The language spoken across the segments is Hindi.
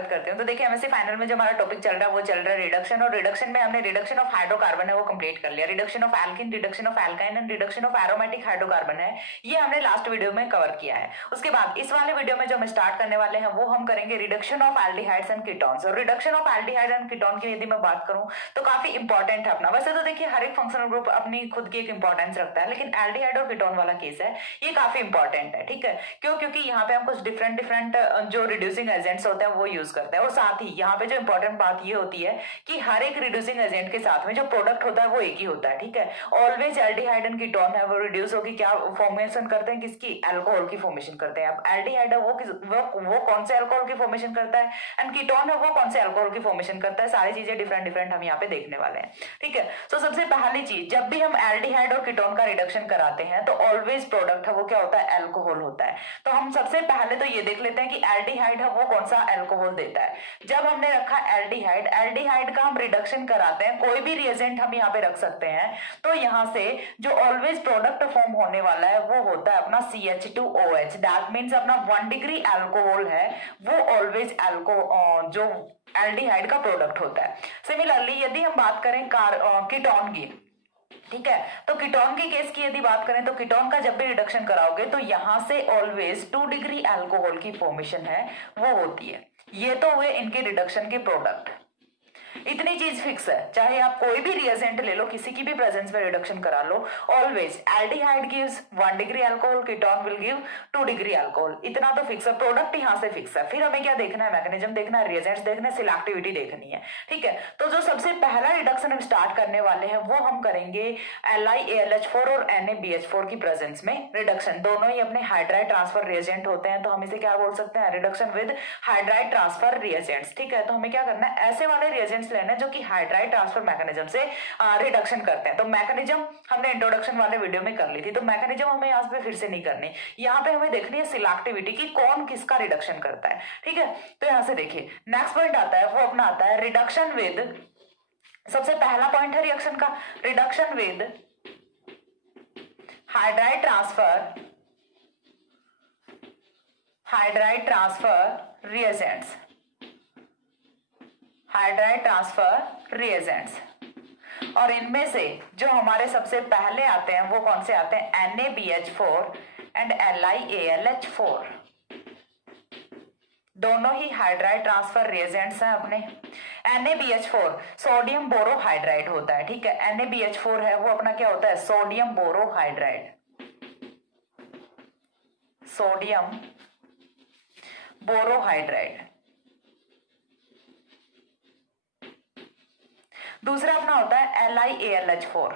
स्वागत करती हूँ। तो देखिए एमएससी फाइनल में जो हमारा टॉपिक चल रहा है वो चल रहा है रिडक्शन, और रिडक्शन में हमने रिडक्शन ऑफ हाइड्रोकार्बन है वो कंप्लीट कर लिया। Reduction of alkene, reduction of alkyne and reduction of aromatic hydrocarbon है, ये हमने लास्ट वीडियो में कवर किया है। उसके बाद इस वाले वीडियो में जो हम स्टार्ट करने वाले हैं वो हम करेंगे reduction of aldehydes and ketones. और reduction of aldehyde and ketone की यदि मैं बात करूं तो काफी इंपॉर्टेंट है अपना। वैसे तो देखिए हर एक फंक्शनल ग्रुप अपनी खुद की एक इंपॉर्टेंस रखता है, लेकिन एल्डिहाइड और कीटोन वाला केस है ये काफी इंपॉर्टेंट है। ठीक है, क्यों? क्योंकि यहाँ पे हम कुछ डिफरेंट जो रिड्यूसिंग एजेंट्स होते हैं वो यूज करते हैं। और साथ ही यहाँ पे जो इंपॉर्टेंट बात ये होती है कि हर एक रिड्यूसिंग एजेंट के साथ में जो प्रोडक्ट होता है वो एक ही होता है। ठीक है, ऑलवेज एल्डिहाइड एंड कीटोन है वो रिड्यूस होकर क्या फॉर्मेशन करते हैं, किसकी? अल्कोहल की फॉर्मेशन करते हैं। अब एल्डिहाइड है वो कौन से अल्कोहल की फॉर्मेशन करता है, एंड कीटोन है वो कौन से अल्कोहल की फॉर्मेशन करता है। सारी चीजें डिफरेंट हम यहाँ पे देखने वाले हैं। ठीक है, तो सबसे पहली चीज, जब भी हम एल्डिहाइड और कीटोन का रिडक्शन कराते हैं तो ऑलवेज प्रोडक्ट है वो क्या होता है? अल्कोहल होता है। तो हम सबसे पहले तो ये देख लेते हैं कि एल्डिहाइड है वो कौन सा अल्कोहल देता है। जब हमने रखा एल्डिहाइड, एल्डिहाइड का हम रिडक्शन कराते हैं, कोई भी रिएजेंट हम यहाँ पे रख सकते हैं, तो यहाँ से जो ऑलवेज प्रोडक्ट फॉर्म होने वाला है वो होता है अपना CH2OH। दैट मीन्स अपना 1 डिग्री अल्कोहल है वो ऑलवेज जो एल्डिहाइड का प्रोडक्ट होता है। सिमिलरली यदि हम बात करें कीटोन की, ठीक है, तो कीटोन के केस की यदि बात करें तो कीटोन का जब भी रिडक्शन कराओगे तो यहां से ऑलवेज 2 डिग्री अल्कोहल की फॉर्मेशन है वो होती है। ये तो हुए इनके रिडक्शन के प्रोडक्ट। इतनी चीज फिक्स है, चाहे आप कोई भी रिएजेंट ले लो, किसी की भी प्रेजेंस में रिडक्शन करा लो, always aldehyde gives 1 degree alcohol, ketone will give 2 degree alcohol. इतना तो फिक्स है, प्रोडक्ट यहां से फिक्स है। फिर हमें क्या देखना है? मैकेनिज्म देखना है, रिएजेंट्स देखना है, सिलेक्टिविटी देखनी है। ठीक है, तो जो सबसे पहला रिडक्शन हम स्टार्ट करने वाले हैं वो हम करेंगे LiAlH4 और NaBH4 की प्रेजेंस में रिडक्शन। दोनों ही अपने हाइड्राइड ट्रांसफर रिएजेंट होते हैं, तो हम इसे क्या बोल सकते हैं? Reduction with hydride transfer reagents. ठीक है, तो हमें क्या करना है? ऐसे वाले रिएजेंट्स लेना जो कि हाइड्राइड ट्रांसफर मैकेनिज्म से रिडक्शन करते हैं। तो मैकेनिज्म हमने इंट्रोडक्शन वाले वीडियो में कर ली थी, तो मैकेनिज्म हमें यहाँ पे फिर से नहीं करनी। यहाँ पे हमें देखनी है सिलेक्टिविटी की कौन किसका रिडक्शन करता है। ठीक है, तो यहाँ से देखिए नेक्स्ट पॉइंट आता है वो अपना आता है रिडक्शन विद, सबसे पहला पॉइंट है रिएक्शन का, reduction with hydride transfer reagents, hydride transfer reagents. और इनमें से जो हमारे सबसे पहले आते हैं वो कौन से आते हैं? NaBH4 and LiAlH4। दोनों ही हाइड्राइड ट्रांसफर रिएजेंट्स हैं अपने। NaBH4 सोडियम बोरोहाइड्राइड होता है। ठीक है, NaBH4 है वो अपना क्या होता है? Sodium borohydride, sodium borohydride. दूसरा अपना होता है LiAlH4,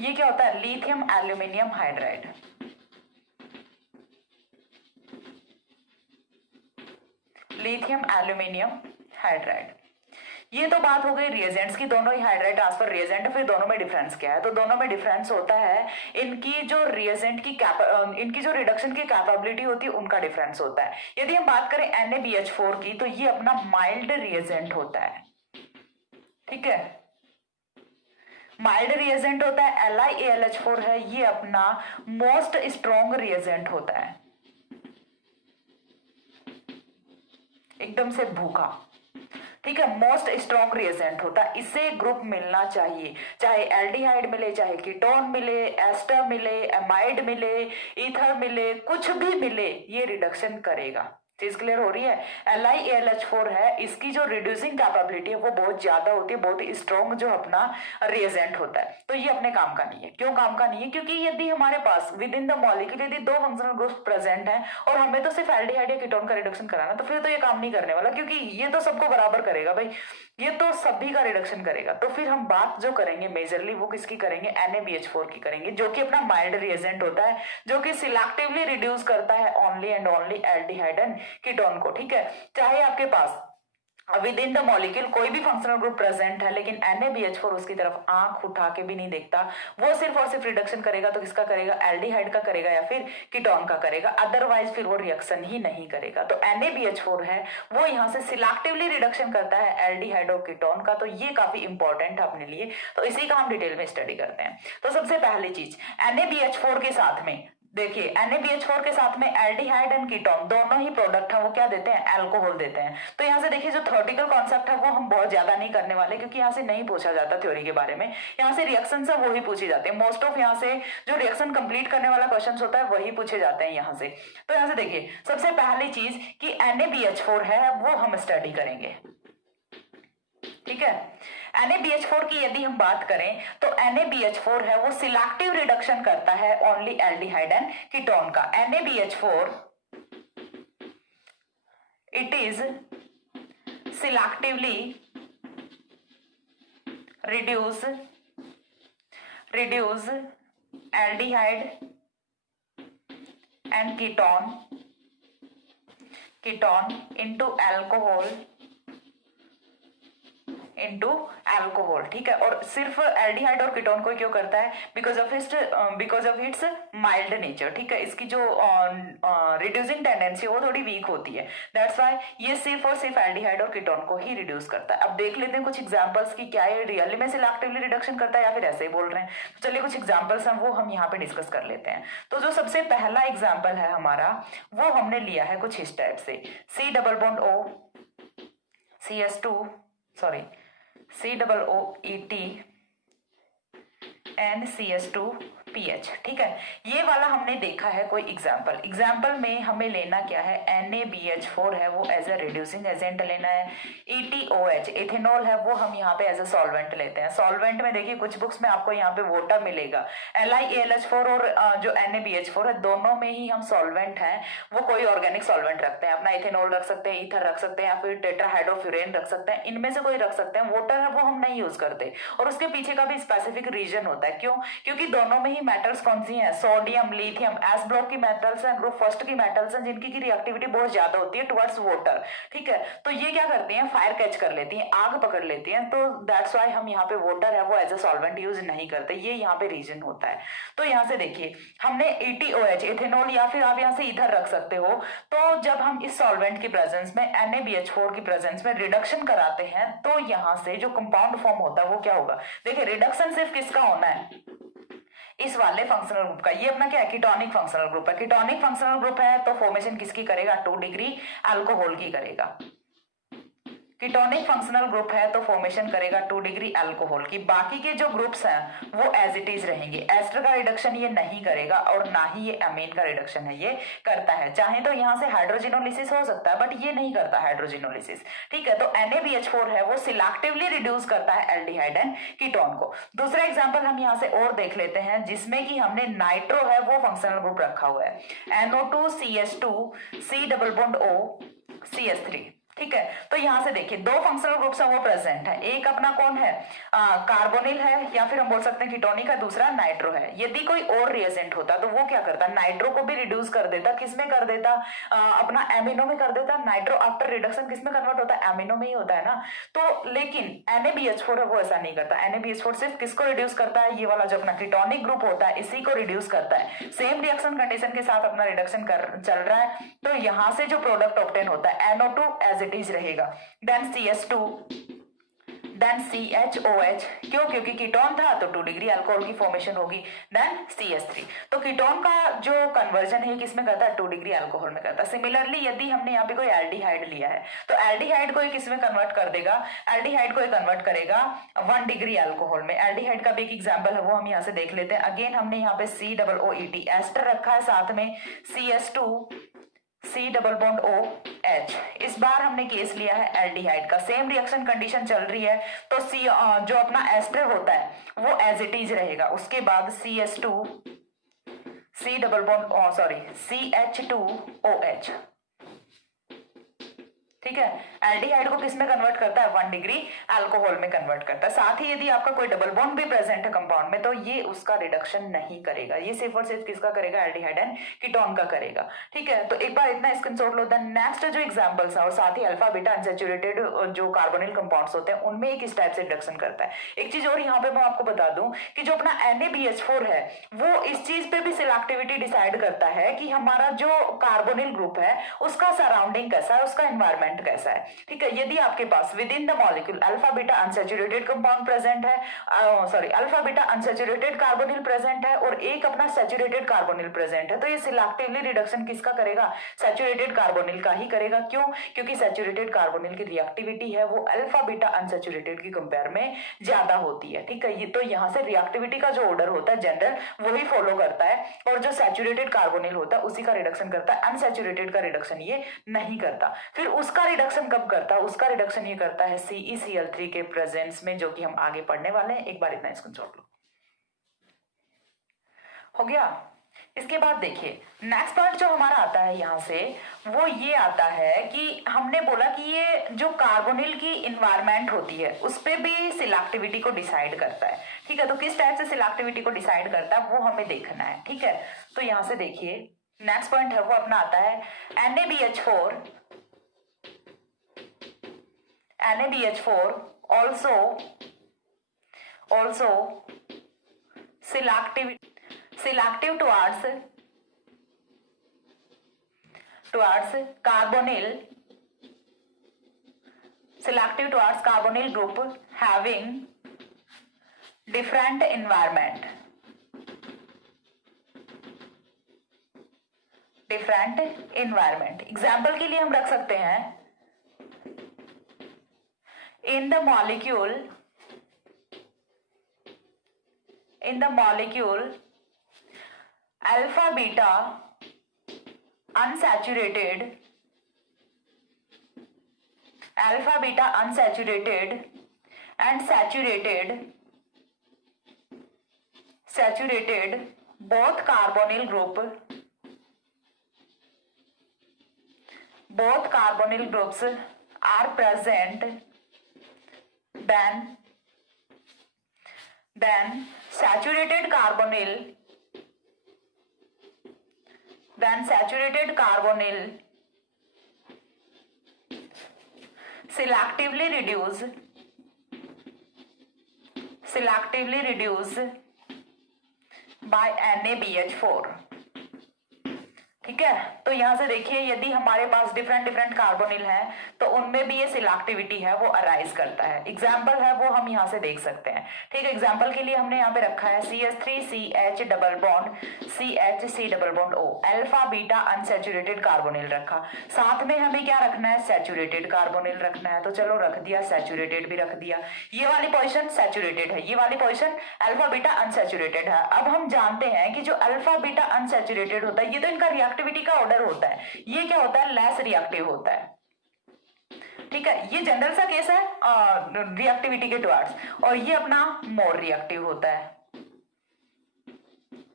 ये क्या होता है? Lithium aluminium hydride. Lithium aluminium hydride. ये तो बात हो गई रिएजेंट्स की, दोनों ही हाइड्राइड ट्रांसफर रिएजेंट। फिर दोनों में डिफरेंस क्या है? तो दोनों में डिफरेंस होता है इनकी जो रिएजेंट की इनकी जो रिडक्शन की कैपेबिलिटी होती है उनका डिफरेंस होता है। यदि हम बात करें NaBH4 की तो ये अपना माइल्ड रिएजेंट होता है। ठीक है, माइल्ड रिएजेंट होता है। LiAlH4 है ये अपना मोस्ट स्ट्रॉन्ग रिएजेंट होता है, एकदम से भूखा। ठीक है, मोस्ट स्ट्रॉन्ग रिएजेंट होता है, इसे ग्रुप मिलना चाहिए। चाहे एल्डिहाइड मिले, चाहे कीटोन मिले, एस्टर मिले, एमाइड मिले, ईथर मिले, कुछ भी मिले, ये रिडक्शन करेगा। चीज क्लियर हो रही है? LiAlH4 है, इसकी जो रिड्यूसिंग कैपेबिलिटी है वो बहुत ज्यादा होती है, बहुत ही स्ट्रॉन्ग जो अपना रिएजेंट होता है। तो ये अपने काम का नहीं है। क्यों काम का नहीं है? क्योंकि यदि हमारे पास विद इन द मॉलिक्यूल यदि 2 फंक्शनल ग्रुप्स प्रेजेंट हैं और हमें तो सिर्फ एल्डिहाइड या कीटोन का रिडक्शन कराना, तो फिर तो ये काम नहीं करने वाला, क्योंकि ये तो सबको बराबर करेगा भाई, ये तो सभी का रिडक्शन करेगा। तो फिर हम बात जो करेंगे मेजरली वो किसकी करेंगे? NaBH4 की करेंगे, जो कि अपना माइल्ड रिएजेंट होता है, जो कि सिलेक्टिवली रिड्यूस करता है only and only aldehyde and ketone को। ठीक है, चाहे आपके पास विद इन द मॉलिक्यूल कोई भी फंक्शनल ग्रुप प्रेजेंट है लेकिन NaBH4 उसकी तरफ आंख उठा के भी नहीं देखता, वो सिर्फ और सिर्फ रिडक्शन करेगा तो किसका करेगा? एल्डिहाइड का करेगा या फिर कीटोन का करेगा, अदरवाइज फिर वो रिएक्शन ही नहीं करेगा। तो NaBH4 है वो यहाँ से सिलेक्टिवली रिडक्शन करता है एल्डिहाइड और कीटोन का, तो ये काफी इंपॉर्टेंट है अपने लिए, तो इसी का हम डिटेल में स्टडी करते हैं। तो सबसे पहली चीज NaBH4 के साथ में देखिए NaBH4 के साथ में एल्डिहाइड एंड कीटोन दोनों ही प्रोडक्ट है वो क्या देते हैं, अल्कोहल देते हैं। तो यहाँ से देखिए जो थ्योरेटिकल कॉन्सेप्ट है वो हम बहुत ज्यादा नहीं करने वाले, क्योंकि यहाँ से नहीं पूछा जाता थ्योरी के बारे में। यहाँ से रिएक्शन सब वही पूछी जाती है, मोस्ट ऑफ यहाँ से जो रिएक्शन कंप्लीट करने वाला क्वेश्चन होता है वही पूछे जाते हैं यहाँ से। तो यहाँ से देखिए सबसे पहली चीज कि NaBH4 है वो हम स्टडी करेंगे, ठीक है। NaBH4 की यदि हम बात करें तो NaBH4 है वो सिलेक्टिव रिडक्शन करता है ओनली एल्डिहाइड एंड कीटोन का। NaBH4 it is selectively reduce aldehyde and ketone into alcohol, ठीक है। और सिर्फ एल्डिहाइड और कीटोन को क्यों करता है, because of its mild nature, ठीक है। इसकी जो रिड्यूसिंग टेंडेंसी वो थोड़ी वीक होती है, दैट्स व्हाई ये सिर्फ और सिर्फ एल्डिहाइड और कीटोन को ही रिड्यूस करता है। अब देख लेते हैं कुछ एग्जांपल्स की क्या ये रियली में सिलेक्टिवली रिडक्शन करता है या फिर ऐसे ही बोल रहे हैं। तो चलिए कुछ एग्जांपल्स हैं वो हम यहाँ पे डिस्कस कर लेते हैं। तो जो सबसे पहला एग्जाम्पल है हमारा वो हमने लिया है कुछ इस टाइप से, COOET and CS2PH, ठीक है। ये वाला हमने देखा है कोई एग्जाम्पल में हमें लेना क्या है, NaBH4 है वो एज ए रिड्यूसिंग एजेंट लेना है, ETOH इथेनॉल है वो हम यहाँ पे एज ए सॉल्वेंट लेते हैं। सॉल्वेंट में देखिए कुछ बुक्स में आपको यहाँ पे वाटर मिलेगा, LiAlH4 और जो NaBH4 है दोनों में ही हम सॉल्वेंट हैं वो कोई ऑर्गेनिक सॉल्वेंट रखते हैं, अपना इथेनॉल रख सकते हैं, ईथर रख सकते हैं या फिर टेट्राहाइड्रोफ्यूरेन रख सकते हैं, इनमें से कोई रख सकते हैं। वाटर है वो हम नहीं यूज करते और उसके पीछे का भी स्पेसिफिक रीजन होता है, क्यों, क्योंकि दोनों में ही मेटल्स कौन सी हैं, सोडियम लिथियम एस ब्लॉक की मेटल्स हैं, ग्रुप फर्स्ट की मेटल्स हैं जिनकी की रिएक्टिविटी बहुत ज्यादा होती है टुवर्ड्स वाटर, ठीक है। तो ये क्या करती हैं, फायर कैच कर लेती हैं, आग पकड़ लेती हैं, तो दैट्स व्हाई हम यहाँ पे वाटर है वो एज ए सॉल्वेंट यूज नहीं करते, ये यहाँ पे रीजन होता है। तो यहाँ से देखिए हमने ETOH इथेनॉल या फिर आप यहाँ से ईथर रख सकते हो, तो जब हम इस सॉल्वेंट की प्रेजेंस में NaBH4 की प्रेजेंस में रिडक्शन कराते हैं तो यहाँ से जो कंपाउंड फॉर्म होता है वो क्या होगा, देखिए रिडक्शन सिर्फ किसका होना है, इस वाले फंक्शनल ग्रुप का। ये अपना क्या है, कीटोनिक फंक्शनल ग्रुप है। कीटोनिक फंक्शनल ग्रुप है तो फॉर्मेशन किसकी करेगा, 2 डिग्री अल्कोहल की करेगा। कीटोनिक फंक्शनल ग्रुप है तो फॉर्मेशन करेगा 2 डिग्री अल्कोहल की। बाकी के जो ग्रुप्स हैं वो एज इट इज रहेंगे, एस्टर का रिडक्शन ये नहीं करेगा और ना ही ये अमीन का रिडक्शन है ये करता है। चाहे तो यहाँ से हाइड्रोजिनोलिसिस हो सकता है बट ये नहीं करता हाइड्रोजिनोलिसिस, ठीक है। तो NaBH4 है वो सिलेक्टिवली रिड्यूस करता है एल्डिहाइड एंड कीटोन को। दूसरा एग्जाम्पल हम यहाँ से और देख लेते हैं जिसमें कि हमने नाइट्रो है वो फंक्शनल ग्रुप रखा हुआ है, NO2CH2 C double bond O CH3, ठीक है। तो यहां से देखिए दो फंक्शनल ग्रुप्स हैं वो प्रेजेंट है, एक अपना कौन है, कार्बोनिल है या फिर हम बोल सकते हैं कीटोनिक है, दूसरा नाइट्रो है। यदि कोई और रिएजेंट होता तो वो क्या करता, नाइट्रो को भी रिड्यूस कर देता, किसमें कर देता, अपना एमिनो में कर देता। नाइट्रो आफ्टर रिडक्शन किसमें कन्वर्ट होता है, एमिनो में ही होता है ना। तो लेकिन NaBH4 है वो ऐसा नहीं करता, NaBH4 सिर्फ किसको रिड्यूस करता है, ये वाला जो अपना कीटोनिक ग्रुप होता है इसी को रिड्यूस करता है। सेम रिएक्शन कंडीशन के साथ अपना रिडक्शन चल रहा है, तो यहां से जो प्रोडक्ट ऑब्टेन होता है NO2 एज इट इज रहेगा, देन CS2 देन CHOH, क्यों, क्योंकि कीटोन था तो 2 डिग्री अल्कोहल की फॉर्मेशन होगी, देन CS3। तो कीटोन का जो कन्वर्जन है किसमें करता है, 2 डिग्री अल्कोहल में करता है। सिमिलरली यदि हमने यहाँ पे कोई एल्डिहाइड लिया है तो एल्डिहाइड को किसमें कन्वर्ट कर देगा, एल्डिहाइड को कन्वर्ट करेगा 1 डिग्री अल्कोहल में। एल्डिहाइड का भी एक एग्जाम्पल है वो हम यहाँ से देख लेते हैं। अगेन हमने यहाँ पे COOET एस्टर रखा है, साथ में CS2 C double bond OH। इस बार हमने केस लिया है एल्डिहाइड का, सेम रिएक्शन कंडीशन चल रही है तो C जो अपना एस्टर होता है वो एज इट इज रहेगा। उसके बाद CS2 C double bond CH2OH, ठीक है। एल्डिहाइड को किस में कन्वर्ट करता है, 1 डिग्री अल्कोहल में कन्वर्ट करता है। साथ ही यदि आपका कोई डबल बॉन्ड भी प्रेजेंट है कंपाउंड में तो ये उसका रिडक्शन नहीं करेगा, ये सिर्फ और सिर्फ किसका करेगा, एल्डिहाइड एंड कीटोन का करेगा, ठीक है। तो एक बार इतना स्क्रीनशॉट लो। देन नेक्स्ट जो एग्जांपल्स है और साथ ही अल्फा बीटा अनसैचुरेटेड जो कार्बोनिल कंपाउंड्स होते हैं उनमें एक इस टाइप से रिडक्शन करता है। एक चीज और यहाँ पे मैं आपको बता दूं कि जो अपना NaBH4 है वो इस चीज पे भी सिलेक्टिविटी डिसाइड करता है कि हमारा जो कार्बोनिल ग्रुप है उसका सराउंडिंग कैसा है, उसका एनवायरमेंट एनवायरमेंट कैसा है। ठीक है, यदि आपके पास within the molecule alpha beta unsaturated compound present है, alpha beta unsaturated carbonyl present है और एक अपना सैचुरेटेड कार्बोनिल प्रेजेंट है, तो ये सिलेक्टिवली रिडक्शन किसका करेगा, सैचुरेटेड कार्बोनिल का ही करेगा। क्यों, क्योंकि सैचुरेटेड कार्बोनिल की रिएक्टिविटी है वो अल्फा बीटा अनसैचुरेटेड की कंपेयर में ज्यादा होती है। ठीक है, ये तो यहाँ से रिएक्टिविटी का जो ऑर्डर होता है जनरल वही फॉलो करता है, और जो सैचुरेटेड कार्बोनिल होता है उसी का रिडक्शन करता है, अनसैचुरेटेड का रिडक्शन ये नहीं करता। फिर उसका रिडक्शन कब करता है, उसका रिडक्शन ये करता है CeCl3 के प्रेजेंस में, जो कि हम आगे पढ़ने वाले हैं। एक बार इतना इसको जोड़ लो, हो गया। इसके बाद देखिए नेक्स्ट पार्ट जो हमारा आता है यहाँ से वो ये आता है कि हमने बोला कि ये जो कार्बोनिल की इन्वायरमेंट होती है उस पर भी सिलेक्टिविटी को डिसाइड करता है। ठीक है, तो किस टाइप से सिलेक्टिविटी को डिसाइड करता है वो हमें देखना है। ठीक है, तो यहाँ से देखिए नेक्स्ट पॉइंट है वो अपना आता है NaBH4 also selective towards carbonyl group having different environment example के लिए हम रख सकते हैं in the molecule alpha beta unsaturated and saturated both carbonyl groups are present, then saturated carbonyl selectively reduce by NaBH4। ठीक है, तो यहां से देखिए यदि हमारे पास डिफरेंट कार्बोनिल है तो उनमें भी ये सिलेक्टिविटी है वो अराइज करता है। एग्जाम्पल है वो हम यहाँ से देख सकते हैं। ठीक है, एग्जाम्पल के लिए हमने यहाँ पे रखा है CH3CH double bond CH double bond O, alpha beta unsaturated carbonyl रखा। साथ में हमें क्या रखना है, सैचुरेटेड कार्बोनिल रखना है, तो चलो रख दिया, सैचुरेटेड भी रख दिया। ये वाली पोजीशन सैचुरेटेड है, ये वाली पोजीशन अल्फा बीटा अनसैचुरेटेड है। अब हम जानते हैं कि जो अल्फा बीटा अनसैचुरेटेड होता है ये तो इनका रिएक्टिविटी का ऑर्डर होता है, ये क्या होता है, लेस रिएक्टिव होता है। ठीक है, ये जनरल सा केस है रिएक्टिविटी के टुवर्ड्स, और ये अपना मोर रिएक्टिव होता है।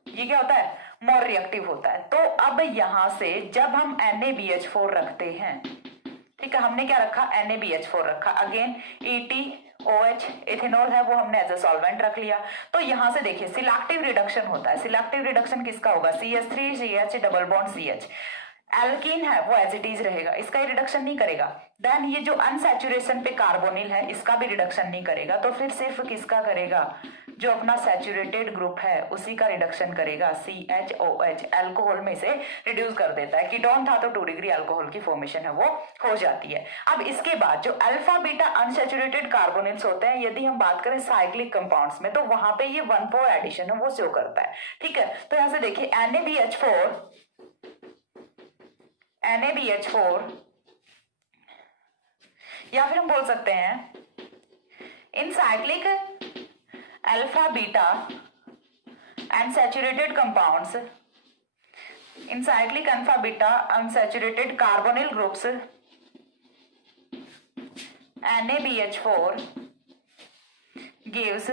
ये क्या होता है, मोर रिएक्टिव होता है। तो अब यहां से जब हम NaBH4 रखते हैं, ठीक है, हमने क्या रखा, NaBH4 रखा, अगेन ETOH इथेनॉल है वो हमने एज ए सॉल्वेंट रख लिया। तो यहां से देखिए सिलेक्टिव रिडक्शन होता है। सिलेक्टिव रिडक्शन किसका होगा, CH3CH double bond CH, alkene है वो एज इट इज रहेगा, इसका ही रिडक्शन नहीं करेगा। देन ये जो अनसैचुरेशन पे कार्बोनिल है इसका भी रिडक्शन नहीं करेगा, तो फिर सिर्फ किसका करेगा, जो अपना सैचुरेटेड ग्रुप है उसी का रिडक्शन करेगा। CHOH अल्कोहल में से रिड्यूस कर देता है, कीटोन था तो 2 डिग्री अल्कोहल की फॉर्मेशन है वो हो जाती है। अब इसके बाद जो अल्फा बीटा अनसैचुरेटेड कार्बोनिल्स होते हैं, यदि हम बात करें साइक्लिक कंपाउंड्स में, तो वहां पे ये 1,4 एडिशन है वो शो करता है। ठीक है, तो यहां से देखिए NaBH4 या फिर हम बोल सकते हैं in cyclic alpha beta unsaturated compounds, in cyclic alpha beta unsaturated carbonyl groups NaBH4 gives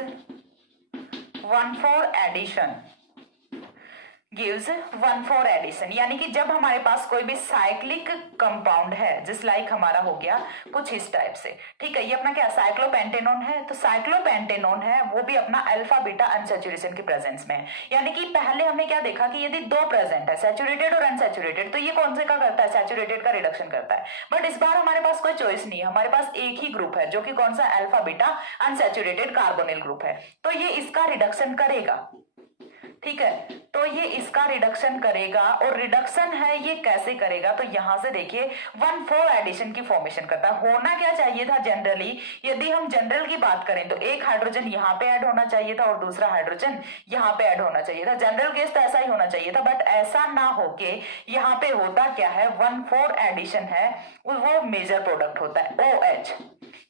1,4 addition, यानी कि जब हमारे पास कोई भी साइक्लिक कंपाउंड है जिस लाइक हमारा हो गया कुछ इस टाइप से। ठीक है, ये अपना क्या साइक्लोपेंटेनोन है, तो साइक्लोपेंटेनोन है वो भी अपना अल्फा बीटा अनसैचुरेशन के प्रेजेंस में है। यानी कि पहले हमने क्या देखा कि यदि 2 प्रेजेंट है, सैचुरेटेड और अनसैचुरेटेड, तो ये कौन से का करता है, सैचुरेटेड का रिडक्शन करता है। बट इस बार हमारे पास कोई चॉइस नहीं है, हमारे पास एक ही ग्रुप है जो कि कौन सा, alpha beta unsaturated carbonyl group है, तो ये इसका रिडक्शन करेगा। ठीक है, तो ये इसका रिडक्शन करेगा, और रिडक्शन है ये कैसे करेगा, तो यहां से देखिए 1,4 एडिशन की फॉर्मेशन करता है। होना क्या चाहिए था जनरली, यदि हम जनरल की बात करें तो एक हाइड्रोजन यहाँ पे ऐड होना चाहिए था और दूसरा हाइड्रोजन यहाँ पे ऐड होना चाहिए था। जनरल केस तो ऐसा ही होना चाहिए था, बट ऐसा ना होके यहाँ पे होता क्या है, 1,4 एडिशन है, वो मेजर प्रोडक्ट होता है OH।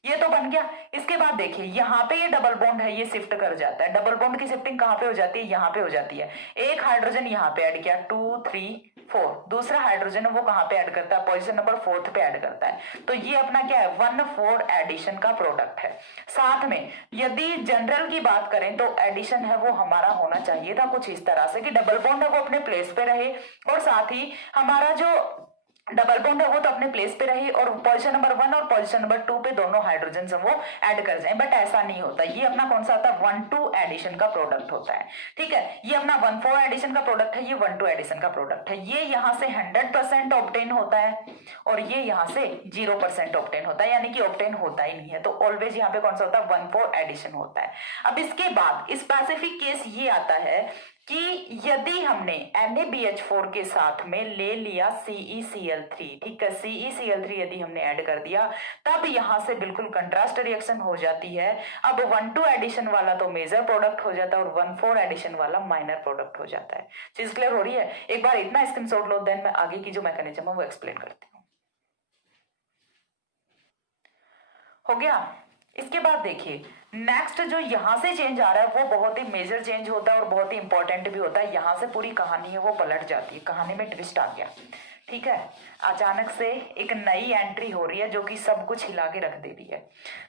ये तो बन गया। इसके बाद देखिए यहाँ पे ये डबल बॉन्ड है, ये शिफ्ट कर जाता है। डबल बॉन्ड की शिफ्टिंग कहाँ पे हो जाती है, यहाँ पे हो जाती है। एक हाइड्रोजन यहाँ पे ऐड किया, 2 3 4, दूसरा हाइड्रोजन वो कहाँ पे ऐड करता है, पोजीशन नंबर 4 पे ऐड करता है। तो ये अपना क्या है, 1,4 एडिशन का प्रोडक्ट है। साथ में यदि जनरल की बात करें तो एडिशन है वो हमारा होना चाहिए था कुछ इस तरह से कि डबल बॉन्ड है वो अपने प्लेस पे रहे, और साथ ही हमारा जो डबल बॉन्ड है वो तो अपने प्लेस पे रही, और पोजीशन नंबर 1 और पोजीशन नंबर 2 पे दोनों हाइड्रोजन वो ऐड कर जाए। बट ऐसा नहीं होता, ये अपना कौन सा आता है, 1,2 एडिशन का प्रोडक्ट होता है। ठीक है, ये अपना 1,4 एडिशन का प्रोडक्ट है, ये 1,2 एडिशन का प्रोडक्ट है। ये यहाँ से 100% ऑब्टेन होता है, और ये यहाँ से 0% ऑब्टेन होता है, यानी कि ऑब्टेन होता ही नहीं है। तो ऑलवेज यहाँ पे कौन सा होता है, 1,4 एडिशन होता है। अब इसके बाद स्पेसिफिक केस ये आता है कि यदि हमने NaBH4 के साथ में ले लिया CeCl3, ठीक है, CeCl3 यदि हमने ऐड कर दिया, तब यहां से बिल्कुल कंट्रास्ट रिएक्शन हो जाती है। अब 1,2 एडिशन वाला तो मेजर प्रोडक्ट हो जाता है, और 1,4 एडिशन वाला माइनर प्रोडक्ट हो जाता है। चीज क्लियर हो रही है? एक बार इतना स्क्रीनशॉट लो, देन मैं आगे की जो मैकेनिज्म है वो एक्सप्लेन करती हूँ। हो गया? इसके बाद देखिए नेक्स्ट जो यहां से चेंज आ रहा है वो बहुत ही मेजर चेंज होता है और बहुत ही इंपॉर्टेंट भी होता है। यहां से पूरी कहानी है वो पलट जाती है, कहानी में ट्विस्ट आ गया। ठीक है, अचानक से एक नई एंट्री हो रही है जो कि सब कुछ हिला के रख दे रही है।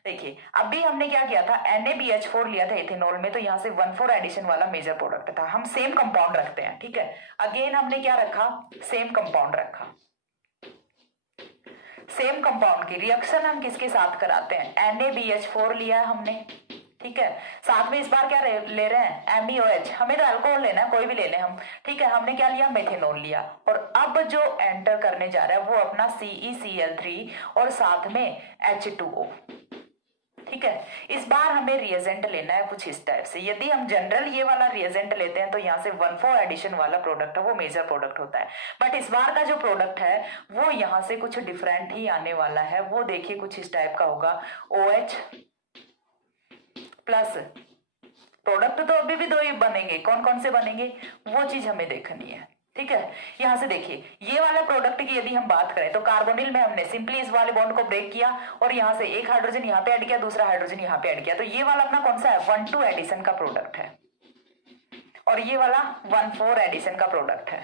देखिए अभी हमने क्या किया था, NaBH4 लिया था इथेनॉल में, तो यहाँ से 1,4 एडिशन वाला मेजर प्रोडक्ट था। हम सेम कंपाउंड रखते हैं, ठीक है, अगेन हमने क्या रखा, सेम कंपाउंड रखा। सेम कंपाउंड की रिएक्शन हम किसके साथ कराते हैं, NaBH4 लिया है हमने, ठीक है, साथ में इस बार क्या ले रहे हैं, MeOH। हमें तो अल्कोहल लेना है, कोई भी ले लें हम, ठीक है। हमने क्या लिया, मेथेनॉल लिया, और अब जो एंटर करने जा रहा है वो अपना CeCl3 और साथ में H2O। ठीक है, इस बार हमें रिएजेंट लेना है कुछ इस टाइप से। यदि हम जनरल ये वाला रिएजेंट लेते हैं तो यहाँ से 1,4 एडिशन वाला प्रोडक्ट है वो मेजर प्रोडक्ट होता है, बट इस बार का जो प्रोडक्ट है वो यहाँ से कुछ डिफरेंट ही आने वाला है। वो देखिए कुछ इस टाइप का होगा, OH प्लस प्रोडक्ट तो अभी भी दो ही बनेंगे, कौन कौन से बनेंगे वो चीज हमें देखनी है। ठीक है, यहां से देखिए ये वाला प्रोडक्ट की यदि हम बात करें तो कार्बोनिल में हमने सिंपली इस वाले बॉन्ड को ब्रेक किया और यहां से एक हाइड्रोजन यहाँ पे ऐड किया, दूसरा हाइड्रोजन यहाँ पे ऐड किया, तो ये वाला अपना कौन सा है, 1,2 एडिशन का प्रोडक्ट है, और ये वाला 1,4 एडिशन का प्रोडक्ट है।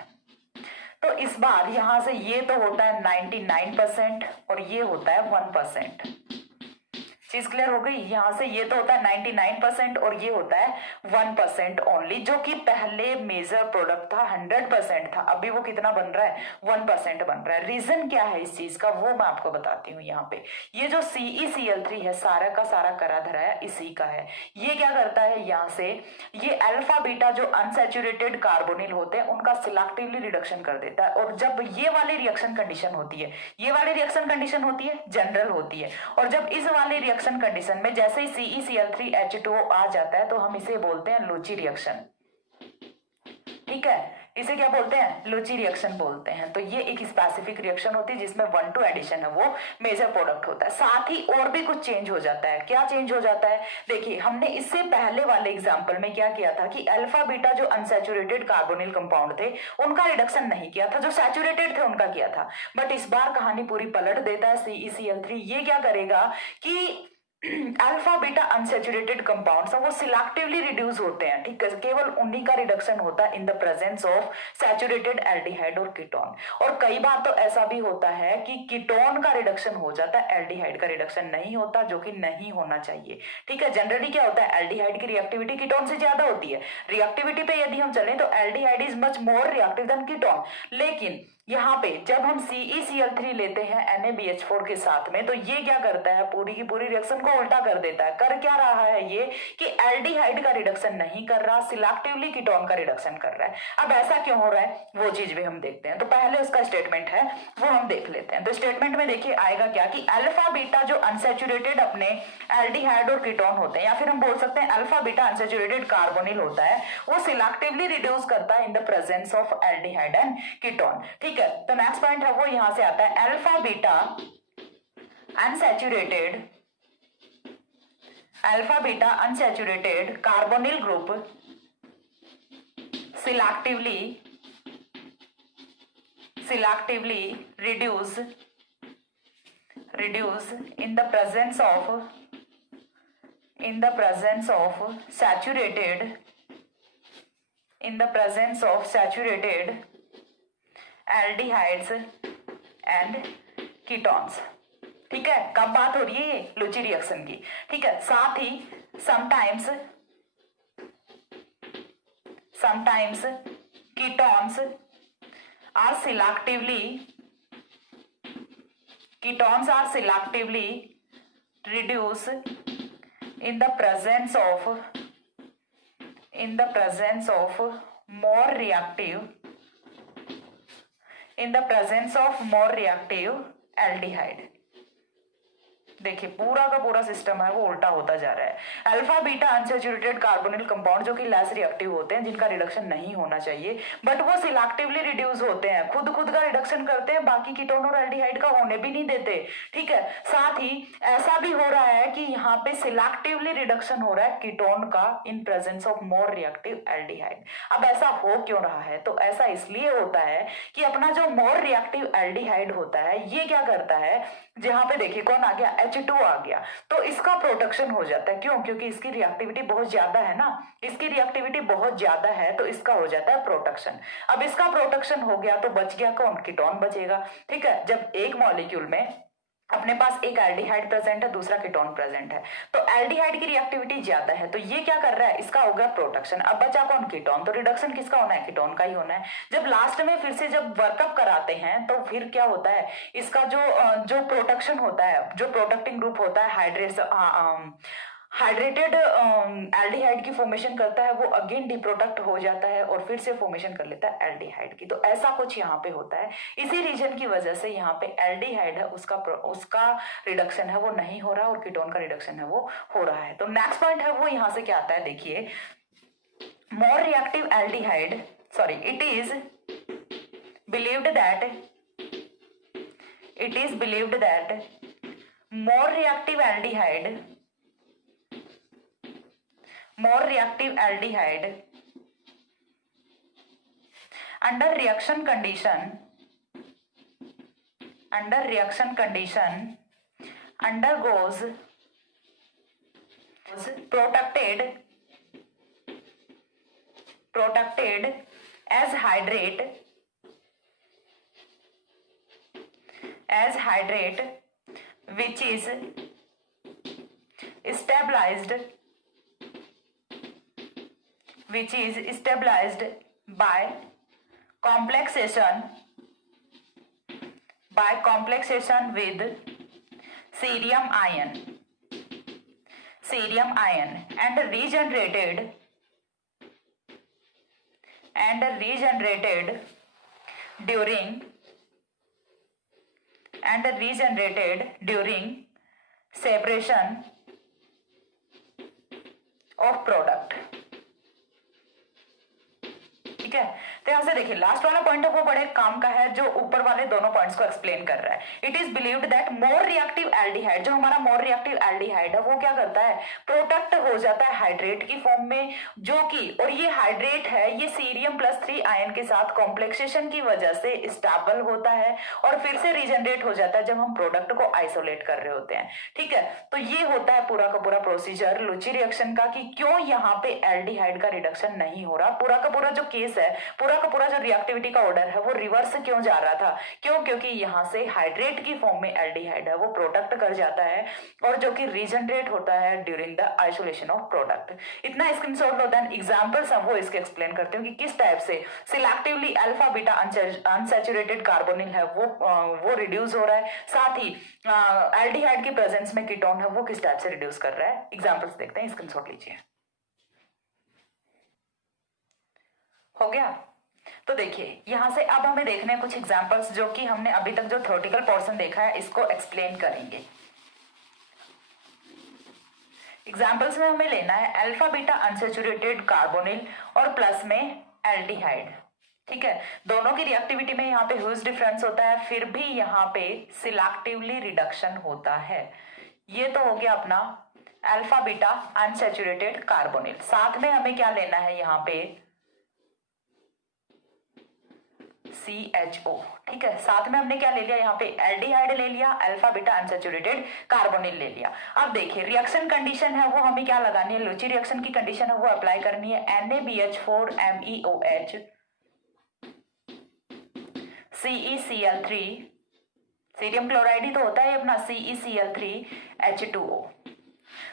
तो इस बार यहां से ये तो होता है 99% और ये होता है 1%। चीज क्लियर हो गई? यहां से ये तो होता है 99% और ये होता है 1% ओनली, जो कि पहले मेजर प्रोडक्ट था 100% था, अभी वो कितना बन रहा है, 1% बन रहा है। रीजन क्या है इस चीज का वो मैं आपको बताती हूँ। यहाँ पे ये जो CeCl3 है सारा का सारा करा धरा है इसी का है। ये क्या करता है, यहाँ से ये अल्फा बीटा जो अनसैचुरेटेड कार्बोनिल होते हैं उनका सिलेक्टिवली रिडक्शन कर देता है, और जब ये वाली रिएक्शन कंडीशन होती है, ये वाली रिएक्शन कंडीशन होती है जनरल होती है, और जब इस वाली रिएक्शन कंडीशन में जैसे ही CeCl3 H2O आ जाता है तो हम इसे बोलते हैं लूची रिएक्शन। ठीक है, इसे क्या बोलते हैं, लूची रिएक्शन बोलते हैं। तो ये एक स्पेसिफिक रिएक्शन होती है जिसमें 1,2 एडिशन है वो मेजर प्रोडक्ट होता है। साथ ही और भी कुछ चेंज हो जाता है। क्या चेंज हो जाता है, देखिए हमने इससे पहले वाले एग्जांपल में क्या किया था कि अल्फा बीटा जो अनसैचुरेटेड कार्बोनिल कंपाउंड थे उनका रिडक्शन नहीं किया था, जो सैचुरेटेड थे उनका किया था। बट इस बार कहानी पूरी पलट देता है CeCl3। ये क्या करेगा कि अल्फा बीटा अनसैचुरेटेड कंपाउंड्स वो सिलेक्टिवली रिड्यूस होते हैं, ठीक है, केवल उन्हीं का रिडक्शन होता है in the presence of saturated aldehyde और कीटोन। और कई बार तो ऐसा भी होता है कि कीटोन का रिडक्शन हो जाता है, एल्डिहाइड का रिडक्शन नहीं होता, जो कि नहीं होना चाहिए। ठीक है, जनरली क्या होता है, एल्डिहाइड की रिएक्टिविटी कीटोन से ज्यादा होती है। रिएक्टिविटी पे यदि हम चलें तो aldehyde is much more reactive than ketone, लेकिन यहाँ पे जब हम CeCl3 लेते हैं NaBH4 के साथ में तो ये क्या करता है, पूरी की पूरी रिएक्शन को उल्टा कर देता है। कर क्या रहा है ये कि एल्डिहाइड का रिडक्शन नहीं कर रहा, सिलेक्टिवली कीटोन का रिडक्शन कर रहा है। अब ऐसा क्यों हो रहा है वो चीज भी हम देखते हैं। तो पहले उसका स्टेटमेंट है वो हम देख लेते हैं। तो स्टेटमेंट में देखिए आएगा क्या कि अल्फा बीटा जो अनसैचुरेटेड अपने एल्डिहाइड और कीटोन होते हैं, या फिर हम बोल सकते हैं अल्फा बीटा अनसैचुरेटेड कार्बोनिल होता है, वो सिलेक्टिवली रिड्यूस करता है in the presence of aldehyde and ketone. ठीक है, तो नेक्स्ट पॉइंट है वो यहां से आता है alpha beta unsaturated carbonyl group selectively reduce in the presence of saturated aldehydes and ketones। ठीक है, कब बात हो रही है ये लुची रिएक्शन की। ठीक है, साथ he sometimes ketones are selectively reduced in the presence of more reactive aldehyde। देखिए पूरा का पूरा सिस्टम है वो उल्टा होता जा रहा है। Alpha beta unsaturated carbonyl compound जो कि लेस रिएक्टिव होते हैं, जिनका रिडक्शन नहीं होना चाहिए, बट वो सिलेक्टिवली रिड्यूस होते हैं, खुद का रिडक्शन करते हैं, बाकी कीटोन और एल्डिहाइड का होने भी नहीं देते। ठीक है, साथ ही ऐसा भी हो रहा है कि यहाँ पे सिलेक्टिवली रिडक्शन हो रहा है कीटोन का in presence of more reactive aldehyde. अब ऐसा हो क्यों रहा है? तो ऐसा इसलिए होता है कि अपना जो मोर रिएक्टिव एल्डिहाइड होता है ये क्या करता है, जहां पे देखिए कौन आ गया, H2 आ गया, तो इसका प्रोटेक्शन हो जाता है। क्यों? क्योंकि इसकी रिएक्टिविटी बहुत ज्यादा है ना, इसकी रिएक्टिविटी बहुत ज्यादा है, तो इसका हो जाता है प्रोटेक्शन। अब इसका प्रोटेक्शन हो गया तो बच गया कौन? कीटोन बचेगा। ठीक है, जब एक मॉलिक्यूल में अपने पास एक एल्डिहाइड प्रेजेंट है, दूसरा कीटोन प्रेजेंट है, तो एल्डिहाइड की रिएक्टिविटी ज्यादा है, तो ये क्या कर रहा है, इसका हो गया प्रोटेक्शन। अब बचा कौन? कीटोन। तो रिडक्शन किसका होना है? कीटोन का ही होना है। जब लास्ट में फिर से जब वर्कअप कराते हैं तो फिर क्या होता है, इसका जो प्रोटेक्शन होता है, जो प्रोटेक्टिंग ग्रुप होता है हाइड्रेटेड एल्डिहाइड की फॉर्मेशन करता है, वो अगेन डिप्रोडक्ट हो जाता है और फिर से फॉर्मेशन कर लेता है एल्डिहाइड की। तो ऐसा कुछ यहाँ पे होता है। इसी रीजन की वजह से यहाँ पे एल्डिहाइड है उसका रिडक्शन है वो नहीं हो रहा और कीटोन का रिडक्शन है वो हो रहा है। तो नेक्स्ट पॉइंट है वो यहाँ से क्या आता है, देखिए more reactive aldehyde, sorry, it is believed that more reactive aldehyde under reaction condition undergoes protected as hydrate which is stabilized by complexation with cerium ion and regenerated during separation of product। ठीक है, तो यहां से देखिए लास्ट वाला पॉइंट है वो बड़े काम का है, जो ऊपर वाले दोनों पॉइंट्स को एक्सप्लेन कर रहा है। It is believed that more reactive aldehyde, जो हमारा मोर रिएक्टिव एल्डिहाइड है वो क्या करता है, प्रोटेक्ट हो जाता है हाइड्रेट की फॉर्म में, जो कि और ये हाइड्रेट है ये सीरियम +3 आयन के साथ कॉम्प्लेक्सेशन की वजह से स्टेबल होता है और फिर से रीजनरेट हो जाता है जब हम प्रोडक्ट को आइसोलेट कर रहे होते हैं। ठीक है, तो ये होता है पूरा का पूरा प्रोसीजर लुची रिएक्शन का, कि क्यों यहाँ पे एल्डिहाइड का रिडक्शन नहीं हो रहा। पूरा का पूरा जो केस है, पूरा का पूरा जो रिएक्टिविटी का ऑर्डर है वो रिवर्स क्यों जा रहा था, क्यों? क्योंकि यहाँ से हाइड्रेट की फॉर्म में एल्डिहाइड है वो प्रोटेक्ट कर जाता है और जो कि रीजनरेट होता है during the isolation of product. इतना स्क्रीनशॉट लो, देन एग्जांपल्स हम वो इसके एक्सप्लेन करते हैं कि किस टाइप से selectively alpha beta unsaturated carbonyl है वो रिड्यूस हो रहा है, साथ ही एल्डिहाइड की प्रेजेंस में कीटोन है वो किस टाइप से रिड्यूस कर रहा है। एग्जांपल्स देखते हैं, स्क्रीनशॉट लीजिए। हो गया। तो देखिए यहां से अब हमें देखने कुछ एग्जांपल्स जो कि हमने अभी तक जो थ्योरेटिकल पोर्शन देखा है इसको एक्सप्लेन करेंगे। एग्जाम्पल्स में हमें लेना है अल्फा बीटा अनसेचुरेटेड कार्बोनिल और प्लस में एल्डिहाइड। ठीक है, दोनों की रिएक्टिविटी में यहाँ पे ह्यूज डिफरेंस होता है, फिर भी यहाँ पे सिलेक्टिवली रिडक्शन होता है। ये तो हो गया अपना अल्फा बीटा अनसेचुरेटेड कार्बोनिल। साथ में हमें क्या लेना है यहाँ पे CHO। ठीक है, साथ में हमने क्या ले लिया यहाँ पे एल्डिहाइड ले लिया, अल्फा बीटा अनसेचुरेटेड कार्बोनिल ले लिया। अब देखिए रिएक्शन कंडीशन है वो हमें क्या लगानी है, लुची रिएक्शन की कंडीशन है वो अप्लाई करनी है। NaBH4MeOH CeCl3, सीरियम क्लोराइड ही तो होता है अपना, CeCl3H2O।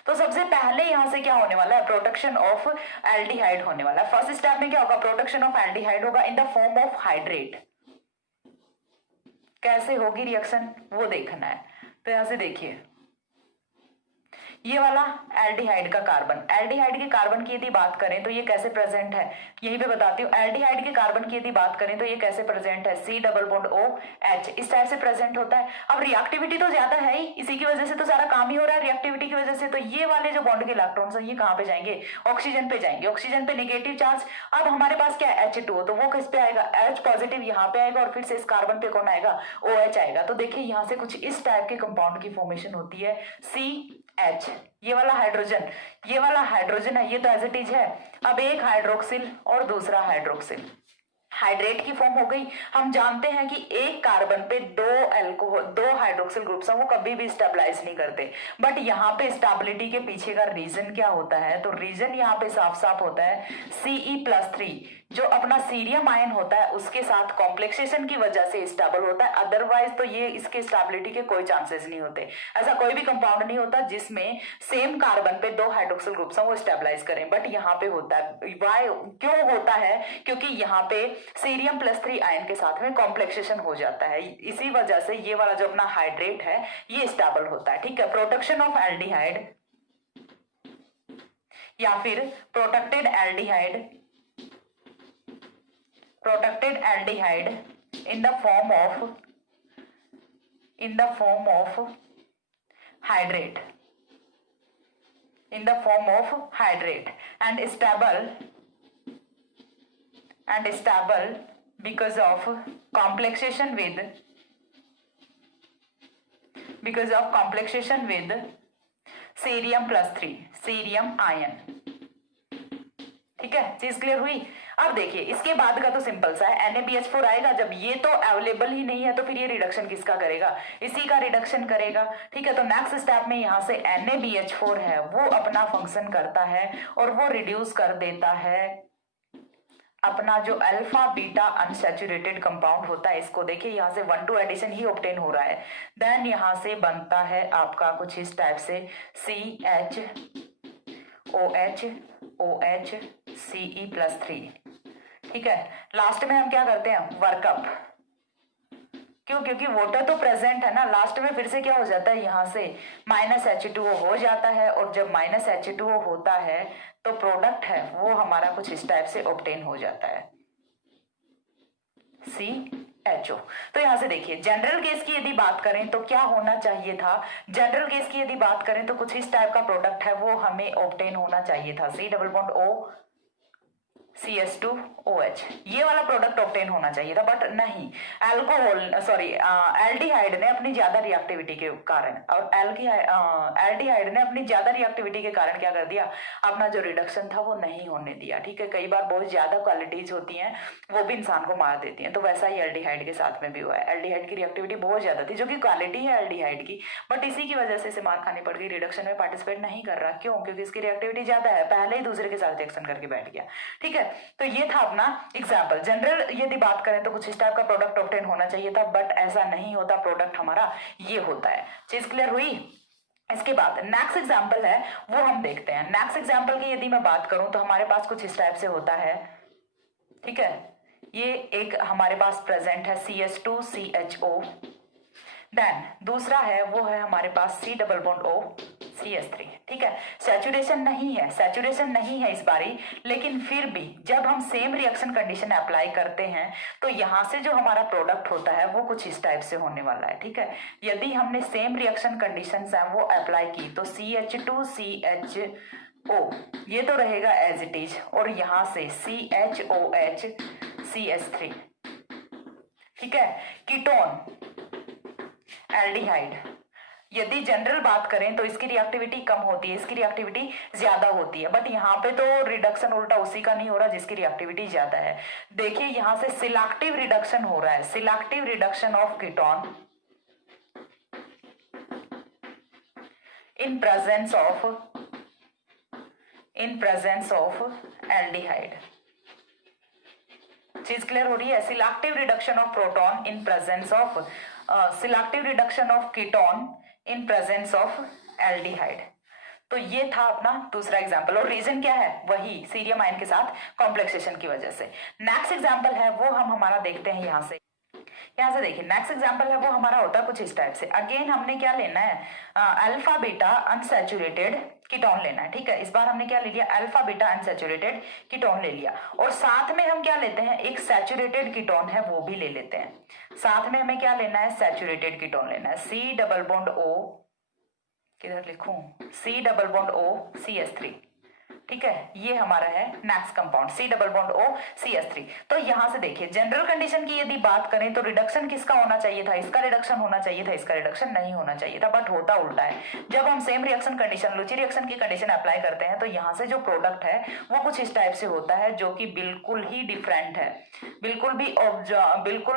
तो सबसे पहले यहां से क्या होने वाला है, प्रोडक्शन ऑफ एल्डिहाइड होने वाला है। फर्स्ट स्टेप में क्या होगा, प्रोडक्शन ऑफ एल्डिहाइड होगा in the form of hydrate. कैसे होगी रिएक्शन वो देखना है। तो यहां से देखिए ये वाला एल्डिहाइड का कार्बन, एल्डिहाइड के कार्बन की यदि बात करें तो ये कैसे प्रेजेंट है, यहीं पे बताती हूँ। एल्डिहाइड के कार्बन की यदि बात करें तो ये कैसे प्रेजेंट है, C डबल बॉन्ड OH इस टाइप से प्रेजेंट होता है। अब रिएक्टिविटी तो ज्यादा है ही, इसी की वजह से तो सारा काम ही हो रहा है रिएक्टिविटी की वजह से। तो ये वाले जो बॉन्ड के इलेक्ट्रॉन्स हैं ये कहाँ पे जाएंगे, ऑक्सीजन पे जाएंगे। ऑक्सीजन पे नेगेटिव चार्ज, अब हमारे पास क्या है H2O, तो वो किस पे आएगा, H पॉजिटिव यहाँ पे आएगा और फिर से इस कार्बन पे कौन आएगा, OH आएगा। तो देखिए यहाँ से कुछ इस टाइप के कंपाउंड की फॉर्मेशन होती है CH। ये वाला हाइड्रोजन है, ये तो एज इट इज है। अब एक हाइड्रोक्सिल और दूसरा हाइड्रोक्सिल, हाइड्रेट की फॉर्म हो गई। हम जानते हैं कि एक कार्बन पे दो हाइड्रोक्सिल ग्रुप्स हैं, वो कभी भी स्टेबलाइज नहीं करते। बट यहाँ पे स्टेबिलिटी के पीछे का रीजन क्या होता है, तो रीजन यहाँ पे साफ साफ होता है Ce+3 जो अपना सीरियम आयन होता है उसके साथ कॉम्प्लेक्सेशन की वजह से स्टेबल होता है। अदरवाइज तो ये इसके स्टेबिलिटी के कोई चांसेस नहीं होते। ऐसा कोई भी कंपाउंड नहीं होता जिसमें सेम कार्बन पे दो हाइड्रोक्सिल ग्रुप्स हैं वो स्टेबलाइज करें, बट यहाँ पे होता है। वाई क्यों होता है, क्योंकि यहाँ पे Cr+3 आयन के साथ में कॉम्प्लेक्सेशन हो जाता है, इसी वजह से ये वाला जो अपना हाइड्रेट है ये स्टेबल होता है। ठीक है, प्रोडक्शन ऑफ एल्डिहाइड या फिर protected aldehyde in the form of hydrate and stable because of complexation with Cr+3 cerium ion. ठीक है, चीज क्लियर हुई। अब देखिए इसके बाद का तो सिंपल सा है, NaBH4 आएगा। जब ये तो अवेलेबल ही नहीं है तो फिर ये रिडक्शन किसका करेगा, इसी का रिडक्शन करेगा। ठीक है, तो नेक्स्ट स्टेप में यहाँ से NaBH4 है वो अपना फंक्शन करता है और वो रिड्यूस कर देता है अपना जो अल्फा बीटा अनसैचुरेटेड कंपाउंड होता है इसको। देखिए यहाँ से 1 to एडिशन ही ऑब्टेन हो रहा है। देन यहाँ से बनता है आपका कुछ इस टाइप से CHOH Ce+3। ठीक है, लास्ट में हम क्या करते हैं, वर्कअप। क्यों, क्योंकि वाटर तो प्रेजेंट है ना, लास्ट में फिर से क्या हो जाता है, यहाँ से -H2O हो जाता है। और जब -H2O होता है तो प्रोडक्ट है वो हमारा कुछ इस टाइप से ऑब्टेन हो जाता है CHO। तो यहां से देखिए जनरल केस की यदि बात करें तो क्या होना चाहिए था, जनरल केस की यदि बात करें तो कुछ इस टाइप का प्रोडक्ट है वो हमें ऑब्टेन होना चाहिए था, C double bond O CH2OH ये वाला प्रोडक्ट ऑब्टेन होना चाहिए था। बट नहीं, एल्डिहाइड ने अपनी ज्यादा रिएक्टिविटी के कारण और एल्डिहाइड ने अपनी ज्यादा रिएक्टिविटी के कारण क्या कर दिया, अपना जो रिडक्शन था वो नहीं होने दिया। ठीक है, कई बार बहुत ज्यादा क्वालिटीज होती हैं वो भी इंसान को मार देती हैं, तो वैसा ही एल्डिहाइड के साथ में भी हुआ है। एल्डिहाइड की रिएक्टिविटी बहुत ज्यादा थी जो कि क्वालिटी है एल्डिहाइड की, बट इसी की वजह से इसे मार खानी पड़ गई, रिडक्शन में पार्टिसिपेट नहीं कर रहा। क्यों, क्योंकि इसकी रिएक्टिविटी ज्यादा है, पहले ही दूसरे के साथ रिएक्शन करके बैठ गया। ठीक है, तो ये था अपना एग्जाम्पल। जनरल यदि बात करें तो कुछ इस टाइप का प्रोडक्ट ऑब्टेन होना चाहिए था, बट ऐसा नहीं होता, प्रोडक्ट हमारा ये होता है। चीज क्लियर हुई। इसके बाद नेक्स्ट एग्जाम्पल है वो हम देखते हैं। नेक्स्ट एग्जाम्पल की यदि मैं बात करूं तो हमारे पास कुछ इस टाइप से होता है। ठीक है, ये एक हमारे पास प्रेजेंट है CH2CHO। देन दूसरा है वो है हमारे पास C double bond O CH3, ठीक है। सैचुरेशन नहीं है इस बारी, लेकिन फिर भी जब हम सेम रिएक्शन कंडीशन अप्लाई करते हैं तो यहाँ से जो हमारा प्रोडक्ट होता है वो कुछ इस टाइप से होने वाला है, ठीक है। यदि हमने सेम रिएक्शन कंडीशंस हैं वो अप्लाई की तो CH2CHO ये तो रहेगा एज इट इज, और यहाँ से CHOH CH3, ठीक है। कीटोन एल्डिहाइड, यदि जनरल बात करें तो इसकी रिएक्टिविटी कम होती है, इसकी रिएक्टिविटी ज्यादा होती है, बट यहाँ पे तो रिडक्शन उल्टा उसी का नहीं हो रहा जिसकी रिएक्टिविटी ज्यादा है। देखिए यहाँ से सिलेक्टिव रिडक्शन हो रहा है, selective reduction of ketone in presence of aldehyde. चीज क्लियर हो रही है? Selective reduction of proton in presence of selective reduction of ketone in presence of aldehyde. तो ये था अपना दूसरा एग्जाम्पल, और रीजन क्या है? वही सीरियम आयन के साथ कॉम्प्लेक्सेशन की वजह से। नेक्स्ट एग्जाम्पल है वो हम हमारा देखते हैं यहाँ से देखिए नेक्स्ट एग्जाम्पल है वो हमारा होता है कुछ इस टाइप से। अगेन हमने क्या लेना है? अल्फा बीटा अनसैचुरेटेड कीटोन लेना है, ठीक है। इस बार हमने क्या ले लिया? अल्फा बीटा अनसैचुरेटेड कीटोन ले लिया, और साथ में हम क्या लेते हैं? एक सैचुरेटेड कीटोन है वो भी ले लेते हैं। साथ में हमें क्या लेना है? सैचुरेटेड कीटोन लेना है। C डबल बॉन्ड O, किधर लिखूं? C double bond O CH3, ठीक है। ये हमारा है next compound C double bond O CH3। तो यहां से देखिए जनरल कंडीशन की यदि बात करें तो रिडक्शन किसका होना चाहिए था? इसका रिडक्शन होना चाहिए था, इसका रिडक्शन नहीं होना चाहिए था, बट होता उल्टा है। जब हम same reaction condition, Luche reaction की कंडीशन अप्लाई करते हैं तो यहाँ से जो प्रोडक्ट है वो कुछ इस टाइप से होता है, जो कि बिल्कुल ही डिफरेंट है, बिल्कुल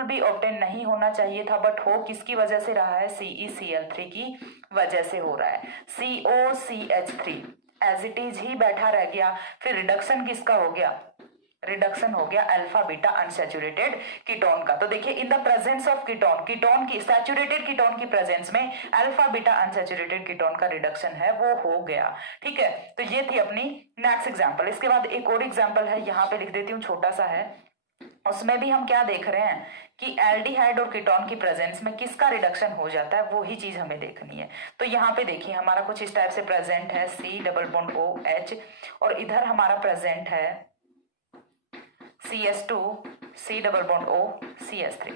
भी ऑब्टेन नहीं होना चाहिए था, बट हो किसकी वजह से रहा है? CeCl3 की वजह से हो रहा है। COCH3 as it is he बैठा रह गया। फिर रिडक्शन किसका हो गया? रिडक्शन हो गया अल्फा बीटा अनसैचुरेटेड कीटोन का। तो देखिए in the presence of ketone की सैचुरेटेड कीटोन की प्रेजेंस में अल्फा बीटा अनसैचुरेटेड कीटोन का रिडक्शन है वो हो गया, ठीक है। तो ये थी अपनी नेक्स्ट एग्जांपल। इसके बाद एक और एग्जांपल है, यहाँ पे लिख देती हूँ, छोटा सा है। उसमें भी हम क्या देख रहे हैं कि एल्डिहाइड और कीटोन की प्रेजेंस में किसका रिडक्शन हो जाता है, वो ही चीज हमें देखनी है। तो यहाँ पे देखिए हमारा कुछ इस टाइप से प्रेजेंट है C डबल बॉन्ड OH, और इधर हमारा प्रेजेंट है CH2 C double bond O CH3,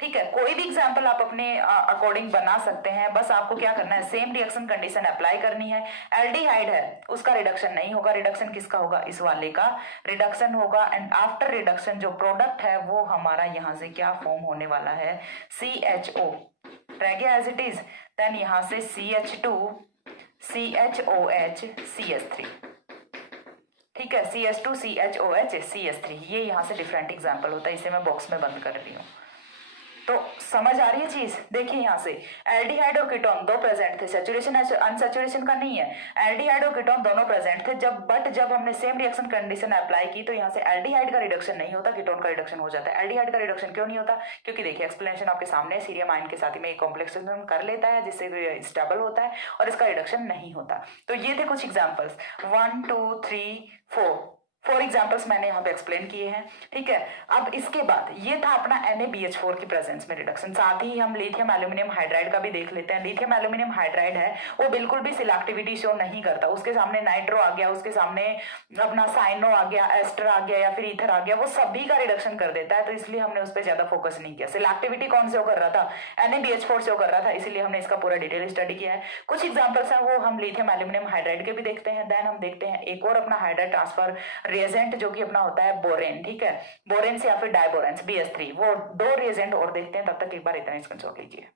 ठीक है। कोई भी एग्जाम्पल आप अपने अकॉर्डिंग बना सकते हैं, बस आपको क्या करना है? सेम रिएक्शन कंडीशन अप्लाई करनी है। एल्डिहाइड है उसका रिडक्शन नहीं होगा, रिडक्शन किसका होगा? इस वाले का रिडक्शन होगा, एंड आफ्टर रिडक्शन जो प्रोडक्ट है वो हमारा यहाँ से क्या फॉर्म होने वाला है? CHO रह गया एज इट इज, देन यहाँ से CH2 CHOH CH3, ठीक है। CH2 CHOH CH3, ये यहाँ से डिफरेंट एग्जाम्पल होता है, इसे मैं बॉक्स में बंद कर रही हूँ। तो समझ आ रही है चीज? देखिए यहाँ से एल्डिहाइड और कीटोन दो प्रेजेंट थे, सैचुरेशन अनसैचुरेशन का नहीं है। एल्डिहाइड और कीटोन दोनों प्रेजेंट थे, जब हमने सेम रिएक्शन कंडीशन अप्लाई की तो यहाँ से एल्डिहाइड का रिडक्शन नहीं होता, कीटोन का रिडक्शन हो जाता है। एल्डिहाइड का रिडक्शन क्यों नहीं होता? क्योंकि देखिए एक्सप्लेनेशन आपके सामने, सीरियम आयन के साथ ही में एक कॉम्प्लेक्सेशन कर लेता है जिससे स्टेबल होता है, और इसका रिडक्शन नहीं होता। तो ये थे कुछ एग्जाम्पल्स, 1 2 3 4 एग्जाम्पल्स मैंने यहाँ पे एक्सप्लेन किए हैं, ठीक है। अब इसके बाद ये था अपना NaBH4 की प्रेजेंस में रिडक्शन। साथ ही हम लिथियम एल्यूमिनियम हाइड्राइड का भी देख लेते हैं। लिथियम एल्यूमिनियम हाइड्राइड है वो बिल्कुल भी सिलेक्टिविटी शो नहीं करता, उसके सामने नाइट्रो आ गया, उसके सामने अपना साइनो आ गया, एस्टर आ गया, या फिर ईथर आ गया, वो सभी का रिडक्शन कर देता है। तो इसलिए हमने उस पर ज्यादा फोकस नहीं किया। सिलेक्टिविटी कौन से कर रहा था? NaBH4 से कर रहा था, इसीलिए हमने इसका पूरा डिटेल स्टडी किया है। कुछ एग्जाम्पल्स है वो हम लिथियम एल्यूमिनियम हाइड्राइड के भी देखते हैं। देन हम देखते हैं एक और अपना हाइड्राइड ट्रांसफर रिएजेंट जो कि अपना होता है बोरेन, ठीक है। बोरेन से या फिर डाइबोरेंस BH3, वो दो रिएजेंट और देखते हैं। तब तक एक बार इतना स्क्रीनशॉट लीजिए।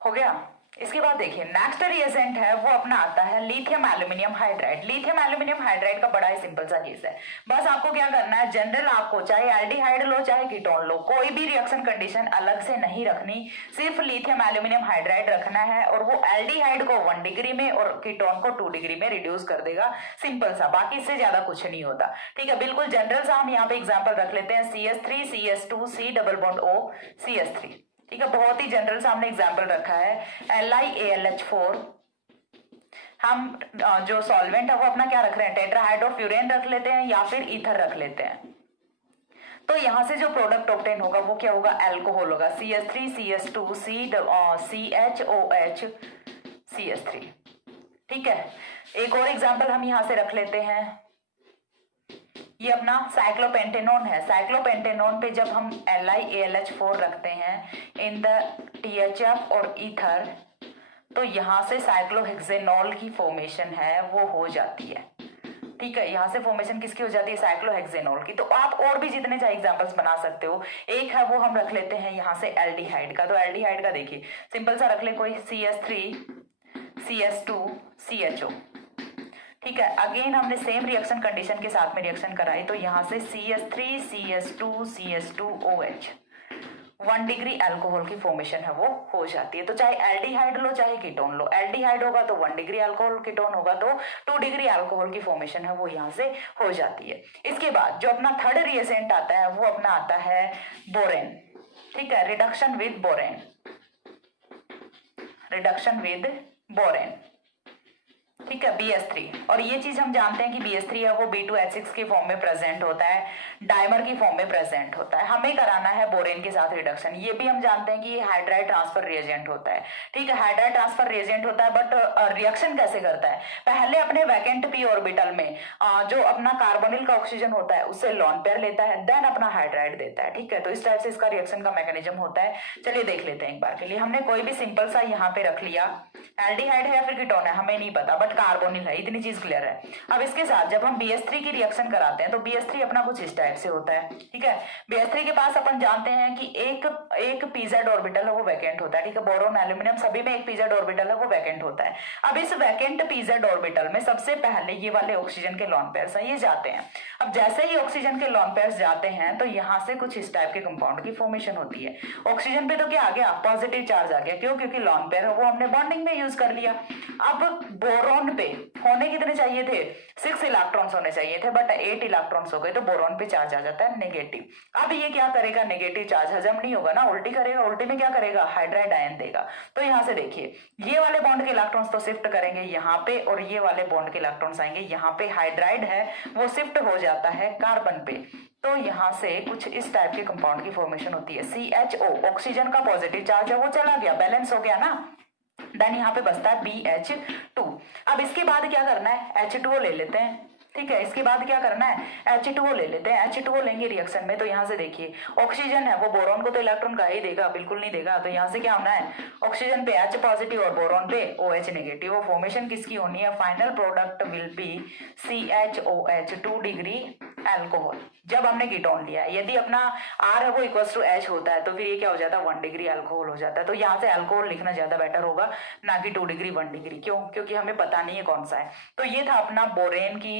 हो गया। इसके बाद देखिए नेक्स्ट रिएजेंट है वो अपना आता है lithium aluminium hydride. Lithium aluminium hydride का बड़ा ही सिंपल सा केस है। बस आपको क्या करना है, जनरल आपको चाहे एल्डिहाइड लो चाहे कीटोन लो, कोई भी रिएक्शन कंडीशन अलग से नहीं रखनी, सिर्फ लिथियम एल्यूमिनियम हाइड्राइड रखना है, और वो एल्डिहाइड को 1 डिग्री में और कीटोन को 2 डिग्री में रिड्यूस कर देगा। सिंपल सा, बाकी इससे ज्यादा कुछ नहीं होता, ठीक है। बिल्कुल जनरल सा हम यहाँ पे एग्जाम्पल रख लेते हैं, CH3 CH2 C double bond O CH3, ठीक है, बहुत ही जनरल सा हमने एग्जाम्पल रखा है। LiAlH4, हम जो सॉल्वेंट है वो अपना क्या रख रहे हैं, टेट्राहाइड्रोफ्यूरेन रख लेते हैं या फिर ईथर रख लेते हैं। तो यहां से जो प्रोडक्ट ऑब्टेन होगा वो क्या होगा, एल्कोहल होगा, CH3 CH2 CHOH CH3। ठीक है, एक और एग्जाम्पल हम यहां से रख लेते हैं, ये अपना साइक्लोपेंटेनोन है। साइक्लोपेंटेनोन पे जब हम LiAlH4 रखते हैं इन द THF और ईथर, तो यहां से साइक्लोहेक्सेनॉल की फॉर्मेशन है वो हो जाती है। ठीक है, यहां से फॉर्मेशन किसकी हो जाती है, साइक्लोहेक्सेनॉल की। तो आप और भी जितने चाहे एग्जांपल्स बना सकते हो। एक है वो हम रख लेते हैं यहां से एल्डिहाइड का। तो एल्डिहाइड का देखिए सिंपल सा रख ले कोई, CH3 CH2 CHO। ठीक है, अगेन हमने सेम रिएक्शन कंडीशन के साथ में रिएक्शन कराई, तो यहां से CH3 CH2 CH2OH 1 degree alcohol की फॉर्मेशन है वो हो जाती है। तो चाहे एल्डिहाइड लो चाहे कीटोन लो, एल्डिहाइड होगा तो 1 डिग्री अल्कोहल, कीटोन होगा तो 2 डिग्री अल्कोहल की फॉर्मेशन है वो यहाँ से हो जाती है। इसके बाद जो अपना थर्ड रिएजेंट आता है वो अपना आता है बोरेन। ठीक है, reduction with borane, reduction with borane. ठीक है, BS3। और ये चीज हम जानते हैं कि BS3 है वो B2H6 के फॉर्म में प्रेजेंट होता है, डाइमर की फॉर्म में प्रेजेंट होता है। हमें कराना है बोरेन के साथ रिडक्शन। ये भी हम जानते हैं कि ये हाइड्राइड ट्रांसफर रिएजेंट होता है। ठीक है, हाइड्राइड ट्रांसफर रिएजेंट होता है, बट रिएक्शन कैसे करता है, पहले अपने वैकेंट p ऑर्बिटल में जो अपना कार्बोनिल का ऑक्सीजन होता है उससे लॉन पेयर लेता है, देन अपना हाइड्राइड देता है। ठीक है, तो इस टाइप से इसका रिएक्शन का मैकेनिज्म होता है। चलिए देख लेते हैं एक बार के लिए। हमने कोई भी सिंपल सा यहाँ पे रख लिया, एल्डिहाइड है या फिर कीटोन है हमें नहीं पता, बट कार्बोनिल है, इतनी चीज क्लियर है। अब इसके साथ जब हम BS3 की रिएक्शन कराते हैं तो BS3 अपना कुछ इस टाइप से होता है। ठीक है, BS3 के पास अपन जानते हैं कि एक pz ऑर्बिटल है वो वैकेंट होता है। ठीक है, बोरोन एल्यूमिनियम सभी में एक pz ऑर्बिटल है वो वैकेंट होता है। अब इस वैकेंट pz ऑर्बिटल में सबसे पहले ये वाले ऑक्सीजन के लॉन पेयर्स हैं ये जाते हैं। अब जैसे ही ऑक्सीजन के लॉन पेयर्स जाते हैं तो यहाँ से कुछ इस टाइप के कंपाउंड की फॉर्मेशन होती है। ऑक्सीजन पे तो क्या आ गया, पॉजिटिव चार्ज आ गया, क्यों, क्योंकि लॉन पेयर है वो हमने बॉन्डिंग में यूज कर लिया। अब बोरोन पे होने कितने चाहिए थे, 6 इलेक्ट्रॉन्स होने चाहिए थे, बट 8 इलेक्ट्रॉन्स हो गए, तो बोरोन पे चार्ज आ जाता है नेगेटिव। अब ये क्या करेगा, नेगेटिव चार्ज हजम नहीं होगा ना, उल्टी करेगा, उल्टी में क्या करेगा, हाइड्राइड आयन देगा। तो यहाँ से देखिए ये वाले बॉन्ड के इलेक्ट्रॉन्स तो शिफ्ट करेंगे यहाँ पे, और ये वाले बॉन्ड के इलेक्ट्रॉन्स आएंगे यहाँ पे, हाइड्राइड है वो शिफ्ट हो जाता है कार्बन पे। तो यहाँ से कुछ इस टाइप के कंपाउंड की फॉर्मेशन होती है। CHO ऑक्सीजन का पॉजिटिव चार्ज है वो चला गया, बैलेंस हो गया ना, देन यहाँ पे बचता है BH2। अब इसके बाद क्या करना है, H2O ले लेते हैं। ठीक है, इसके बाद क्या करना है, H2O ले लेते हैं। H2O लेंगे रिएक्शन में, तो यहाँ से देखिए ऑक्सीजन है वो बोरोन को तो इलेक्ट्रॉन का ही देगा, बिल्कुल नहीं देगा। तो यहाँ से क्या होना है, ऑक्सीजन पे H पॉजिटिव और बोरोन पे OH नेगेटिव। वो फॉर्मेशन किसकी होनी है, final product will be CHOH 2 degree alcohol. जब हमने कीटोन लिया है, यदि अपना R है वो इक्वल्स टू H होता है तो फिर ये क्या हो जाता है, 1 डिग्री अल्कोहल हो जाता है। तो यहाँ से अल्कोहल लिखना ज्यादा बेटर होगा, ना कि 2 डिग्री 1 डिग्री। क्यों, क्योंकि हमें पता नहीं है कौन सा है। तो ये था अपना बोरेन की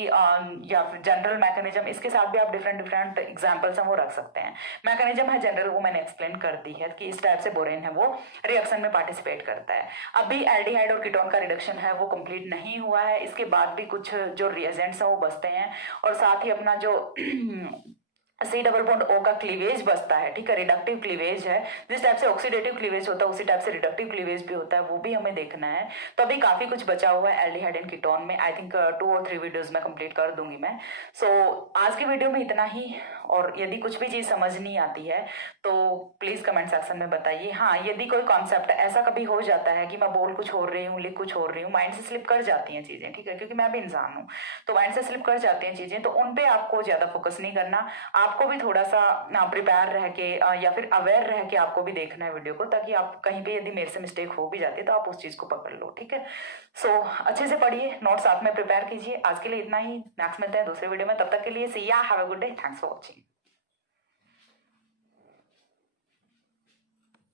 या फिर जनरल मैकेनिज्म। इसके साथ भी आप डिफरेंट एग्जाम्पल्स हैं वो रख सकते हैं। मैकेनिज्म है जनरल, वो मैंने एक्सप्लेन कर दी है कि इस टाइप से बोरेन है वो रिएक्शन में पार्टिसिपेट करता है। अभी एल्डिहाइड और कीटोन का रिडक्शन है वो कंप्लीट नहीं हुआ है, इसके बाद भी कुछ जो रिएजेंट्स हैं वो बचते हैं, और साथ ही अपना जो C डबल बॉन्ड O का क्लीवेज बचता है। ठीक है, रिडक्टिव क्लीवेज है, जिस टाइप से ऑक्सीडेटिव क्लीवेज होता है उसी टाइप से रिडक्टिव क्लीवेज भी होता है, वो भी हमें देखना है। तो अभी काफी कुछ बचा हुआ है एल्डिहाइड एंड कीटोन में। आई थिंक 2 और 3 वीडियोस में कंप्लीट कर दूंगी मैं। सो आज की वीडियो में इतना ही, और यदि कुछ भी चीज समझ नहीं आती है तो प्लीज कमेंट सेक्शन में बताइए। हाँ, यदि कोई कॉन्सेप्ट ऐसा कभी हो जाता है कि मैं बोल कुछ हो रही हूँ, लिख कुछ हो रही हूँ, माइंड से स्लिप कर जाती हैं चीजें, ठीक है, क्योंकि मैं भी इंसान हूँ, तो माइंड से स्लिप कर जाती हैं चीजें, तो उन पे आपको ज्यादा फोकस नहीं करना। आपको भी थोड़ा सा प्रिपेयर रह के या फिर अवेयर रह के आपको भी देखना है वीडियो को, ताकि आप कहीं पे यदि मेरे से मिस्टेक हो भी जाती है तो आप उस चीज को पकड़ लो। ठीक है, सो अच्छे से पढ़िए, नोट साथ में प्रिपेयर कीजिए। आज के लिए इतना ही, नेक्स्ट मिलते हैं दूसरे वीडियो में, तब तक के लिए सी या, have a good day, thanks for watching.